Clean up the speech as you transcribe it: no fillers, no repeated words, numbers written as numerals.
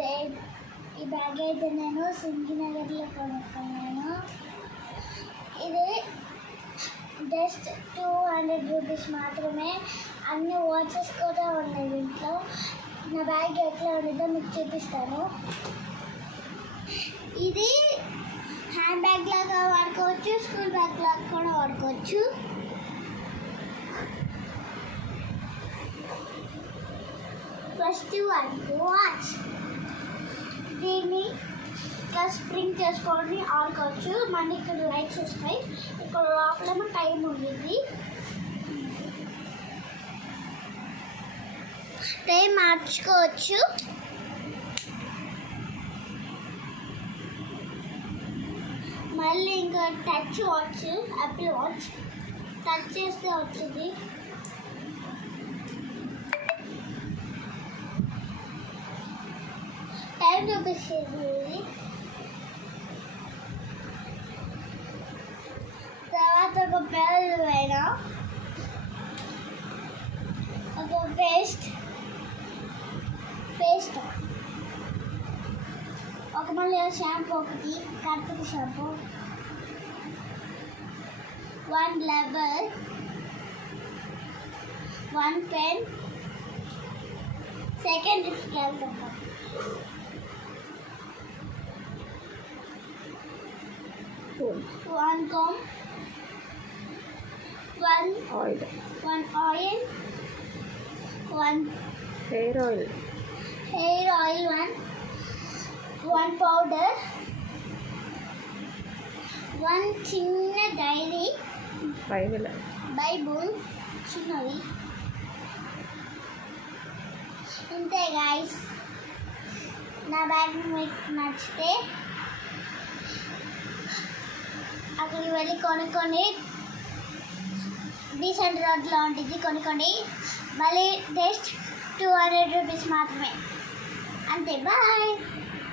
ఈ బ్యాగ్ అయితే నేను సింగినగర్లో కొనుక్కున్నాను. ఇది జస్ట్ 200 రూపీస్ మాత్రమే. అన్ని వాచెస్ కూడా ఉన్నాయి దీంట్లో. నా బ్యాగ్ ఎట్లా ఉండదో మీకు చూపిస్తాను. ఇది హ్యాండ్ బ్యాగ్ లాగా వాడుకోవచ్చు, స్కూల్ బ్యాగ్ లాగా కూడా వాడుకోవచ్చు. ఫస్ట్ వాచ్, దీన్ని ఇట్లా స్ప్రింగ్ చేసుకొని ఆడుకోవచ్చు. మళ్ళీ ఇక్కడ లైట్స్ వస్తాయి, ఇక్కడ లోపలేమో టైం ఉండేది. టైం మార్చుకోవచ్చు. మళ్ళీ ఇంకా touch watch, Apple watch touch చేస్తే వచ్చింది. టైం చూపిస్తుంది. తర్వాత ఒక బెల్ పైన ఒక పేస్ట్ ఒక మళ్ళీ షాంపూ, ఒకటి కర్పూర షాంపూ, 1 రబ్బర్, 1 పెన్, సెకండ్ వెళ్తాం, 1 comb, 1 oil, 1 hair oil, 1 powder, 1 చిన్న డైరీ, బైబుల్ చిన్నది. ఇంతే గాయస్. నా బ్యాగ్ మీకు నచ్చితే అక్కడికి వెళ్ళి కొనుక్కొని, డీసెంట్ రోడ్లో ఉంటుంది, కొనుక్కొని. మళ్ళీ జస్ట్ 200 రూపీస్ మాత్రమే. అంతే, బాయ్.